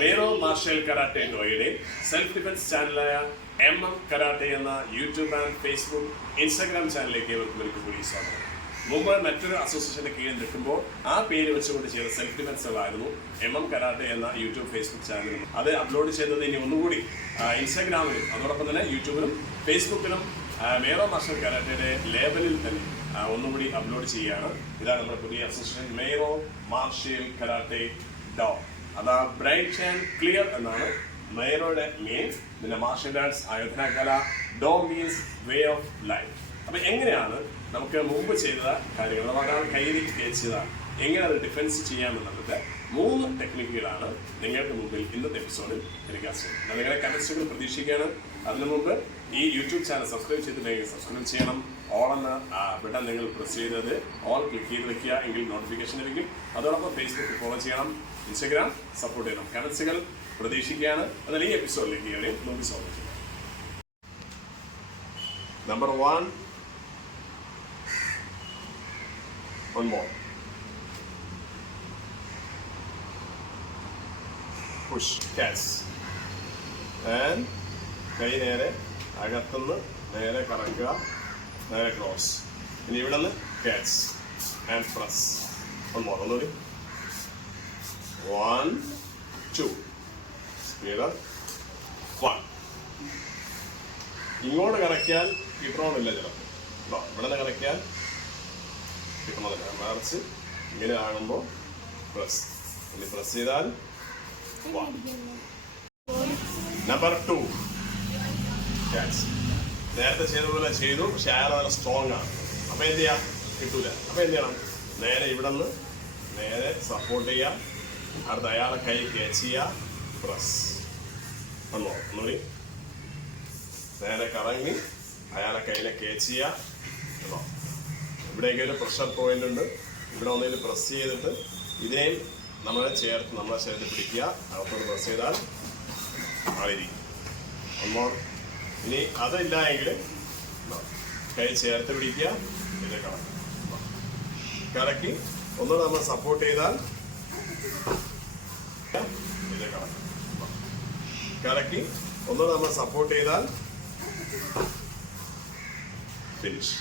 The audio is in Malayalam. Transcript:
മേറോ മാർഷൽ കരാട്ടെ ഡോയുടെ സെൽഫ് ഡിഫൻസ് ചാനലായ കരാട്ടെ എന്ന യൂട്യൂബ് ആൻഡ് ഫേസ്ബുക്ക് ഇൻസ്റ്റാഗ്രാം ചാനലിലേക്ക് ഇവർക്ക് കൂടി സ്വാഗതം. മുമ്പ് മറ്റൊരു അസോസിയേഷന്റെ കീഴിൽ നിൽക്കുമ്പോൾ ആ പേര് വെച്ചുകൊണ്ട് ചെയ്ത സെൽഫ് ഡിഫൻസുകളായിരുന്നു കരാട്ടെ എന്ന യൂട്യൂബ് ഫേസ്ബുക്ക് ചാനലും. അത് അപ്ലോഡ് ചെയ്തത് ഇനി ഒന്നുകൂടി ഇൻസ്റ്റാഗ്രാമിലും അതോടൊപ്പം തന്നെ യൂട്യൂബിലും ഫേസ്ബുക്കിലും മേറോ മാർഷൽ കരാട്ടയുടെ ലേബലിൽ തന്നെ ഒന്നുകൂടി അപ്ലോഡ് ചെയ്യുകയാണ്. ഇതാണ് നമ്മുടെ പുതിയ അസോസിയേഷൻ മേറോ മാർഷൽ കരാട്ടെ ഡോ. അത് ബ്രൈറ്റ് ആൻഡ് ക്ലിയർ എന്നാണ് മേറോയുടെ മീൻ. പിന്നെ മാർഷൽ ആർട്സ് ആയോധന കല, ഡോ മീൻസ് വേ ഓഫ് ലൈഫ്. അപ്പൊ എങ്ങനെയാണ് നമുക്ക് മുമ്പ് ചെയ്ത കാര്യങ്ങൾ ഒരാൾ കയ്യിൽ തേച്ചതാണ് എങ്ങനെ അത് ഡിഫെൻസ് ചെയ്യാമെന്നുള്ളത് 3 ടെക്നിക്കുകളാണ് നിങ്ങൾക്ക് മുമ്പിൽ ഇന്നത്തെ എപ്പിസോഡിൽ എടുക്കാൻ ശ്രമിക്കുന്നത്. നിങ്ങളുടെ കമന്റ്സുകൾ പ്രതീക്ഷിക്കുകയാണ്. അതിനു മുമ്പ് ഈ യൂട്യൂബ് ചാനൽ സബ്സ്ക്രൈബ് ചെയ്തിട്ടുണ്ടെങ്കിൽ സബ്സ്ക്രൈബ് ചെയ്യണം. ഓൾ എന്ന ബട്ടൺ നിങ്ങൾ പ്രസ് ചെയ്തത് ഓൾ ക്ലിക്ക് ചെയ്ത് വെക്കുക, എങ്കിൽ നോട്ടിഫിക്കേഷൻ ലഭിക്കും. അതോടൊപ്പം ഫേസ്ബുക്ക് ഫോളോ ചെയ്യണം, ഇൻസ്റ്റാഗ്രാം സപ്പോർട്ട് ചെയ്യണം. കമന്റ്സുകൾ പ്രതീക്ഷിക്കുകയാണ്. എന്നാൽ ഈ എപ്പിസോഡിലേക്ക് ഇവരെയും നമുക്ക് സ്വാഗതം ചെയ്യാം. Number 1, one more. Push, catch. And കൈ നേരെ അകത്തുനിന്ന് നേരെ കറക്കുക, നേരെ ക്രോസ്. ഇനി ഇവിടെ നിന്ന് ക്യാച്ച് ആൻഡ് പ്രസ്. ഒന്നുകൂടി 1, 2. സ്പീഡ് 1. ഇങ്ങോട്ട് കറക്കിയാൽ കിട്ടണമെന്നില്ല ചിലപ്പോൾ. ഇവിടെ നിന്ന് കറക്കിയാൽ കിട്ടണമെന്നില്ല. മറിച്ച് ഇങ്ങനെ ആകുമ്പോൾ പ്രസ്. ഇനി പ്രസ് ചെയ്താൽ 1. Number 2, catch. നേരത്തെ ചെയ്തതുപോലെ ചെയ്തു, പക്ഷെ അയാൾ നല്ല സ്ട്രോങ് ആണ്. അപ്പം എന്ത് ചെയ്യാം? കിട്ടൂല. അപ്പം എന്ത് ചെയ്യണം? നേരെ ഇവിടെ നിന്ന് നേരെ സപ്പോർട്ട് ചെയ്യുക, അടുത്ത് അയാളെ കൈ ക്യാച്ച് ചെയ്യുക, പ്രസ്. ഒന്നുകൂടി നേരെ കറങ്ങി അയാളെ കയ്യിലെ ക്യാച്ച് ചെയ്യുക. ഇവിടേക്ക് ഒരു പ്രഷർ പോയിന്റ് ഉണ്ട്. ഇവിടെ ഒന്നിൽ പ്രസ് ചെയ്തിട്ട് ഇതിനെയും നമ്മളെ ചേർത്ത് പിടിക്കുക. അകത്തോട് പ്രസ് ചെയ്താൽ ആയിരിക്കും. ഇനി അതില്ല എങ്കിൽ കൈ ചേർത്ത് പിടിക്കുക, ഇത് കറക്കി ഒന്നുകൂടെ നമ്മൾ സപ്പോർട്ട് ചെയ്താൽ ഇത് കറക്കി ഒന്നുകൂടെ നമ്മൾ സപ്പോർട്ട് ചെയ്താൽ ഫിനിഷ്.